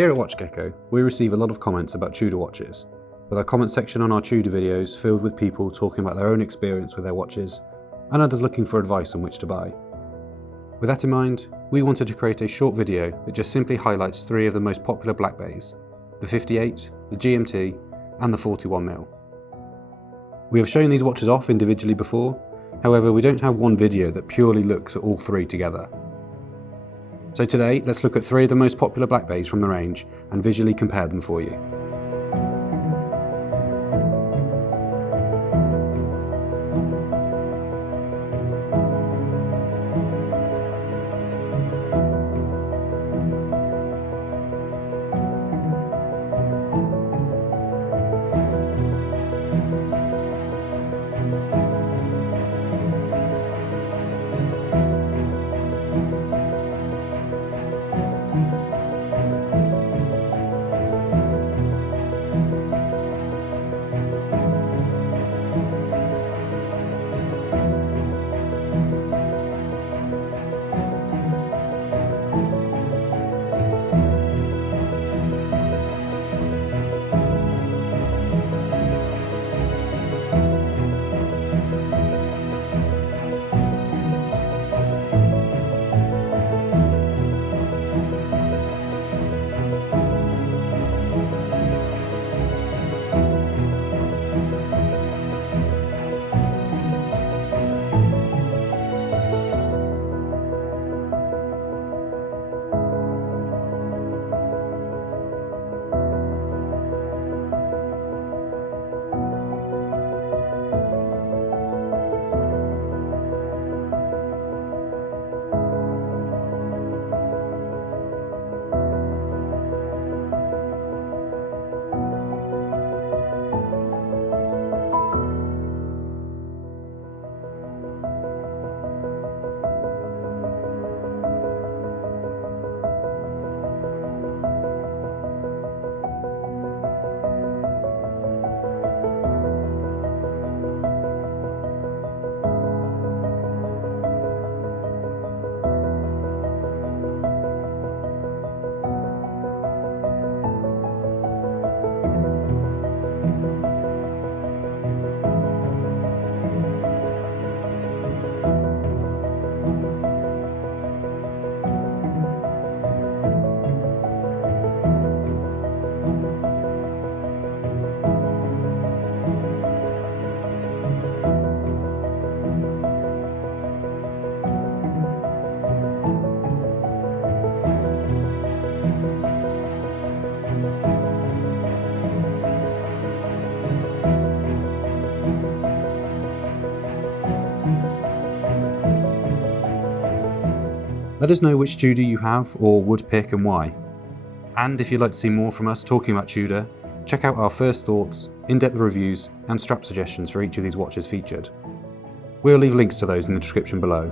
Here at WatchGecko, we receive a lot of comments about Tudor watches, with our comment section on our Tudor videos filled with people talking about their own experience with their watches, and others looking for advice on which to buy. With that in mind, we wanted to create a short video that just simply highlights 3 of the most popular Black Bays: the 58, the GMT, and the 41mm. We have shown these watches off individually before, however we don't have one video that purely looks at all 3 together. So today, let's look at 3 of the most popular Black Bays from the range and visually compare them for you. Let us know which Tudor you have or would pick and why. And if you'd like to see more from us talking about Tudor, check out our first thoughts, in-depth reviews, and strap suggestions for each of these watches featured. We'll leave links to those in the description below.